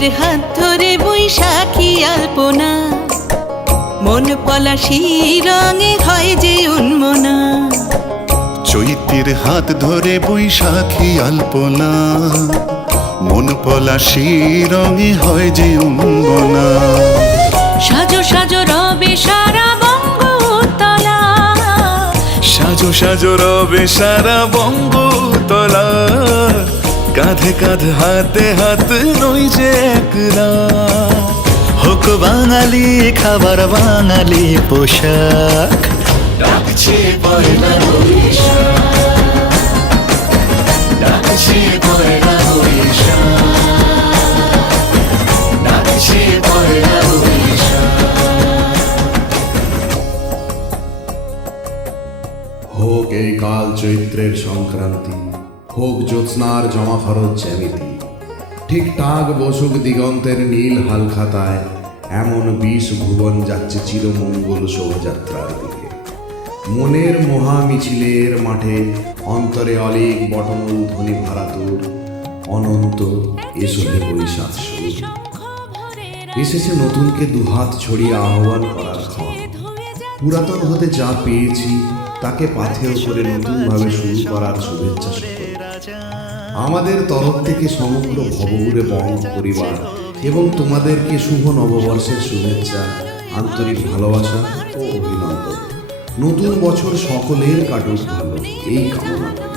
চৈত্রের হাত ধরে বৈশাখী আলপনা, মন পলাশী রঙে হয় যে উন্মনা। চৈত্রের হাত ধরে বৈশাখী আলপনা, মন পলাশী রঙে হয় যে উন্মনা। সাজো সাজো রবে সারা বঙ্গতলা, সাজো সাজো রবে সারা বঙ্গতলা, কাঁধে কাঁধ হাতে হাত নই যে একলা। হোক বাঙালি খাবার বাঙালি পোশাক, ডাকছে পয়লা বৈশাখ, ডাকছে পয়লা বৈশাখ, ডাকছে পয়লা বৈশাখ। হোক এই কাল চৈত্রের সংক্রান্তি, হোক জ্যোৎস্নার জমা খরচ জ্যামিতি, ঠিকঠাক বসুক দিগন্তের নীল হালখাতায়, এমন ২০ ভুবন যাচ্ছে চিরমঙ্গল শোভাযাত্রার দিকে। মনের মহা মিছিলের মাঠে অন্তরে অলিক বটমূল ধ্বনি ভারাতুর, অনন্ত এসো হে বৈশাখ সুর। এসেছে নতুনকে দুহাত ছড়িয়ে আহ্বান করার ক্ষণ। পুরাতন হতে যা পেয়েছি তাকে পাথেয় করে নতুনভাবে শুরু করার শুভেচ্ছা সুখবর। আমাদের তরফ থেকে সমগ্র ভবঘুরে বঙ্গ পরিবার এবং তোমাদেরকে শুভ নববর্ষের শুভেচ্ছা, আন্তরিক ভালোবাসা ও অভিনন্দন। নতুন বছর সকলের কাটুক ভালো, এই কামনা করি।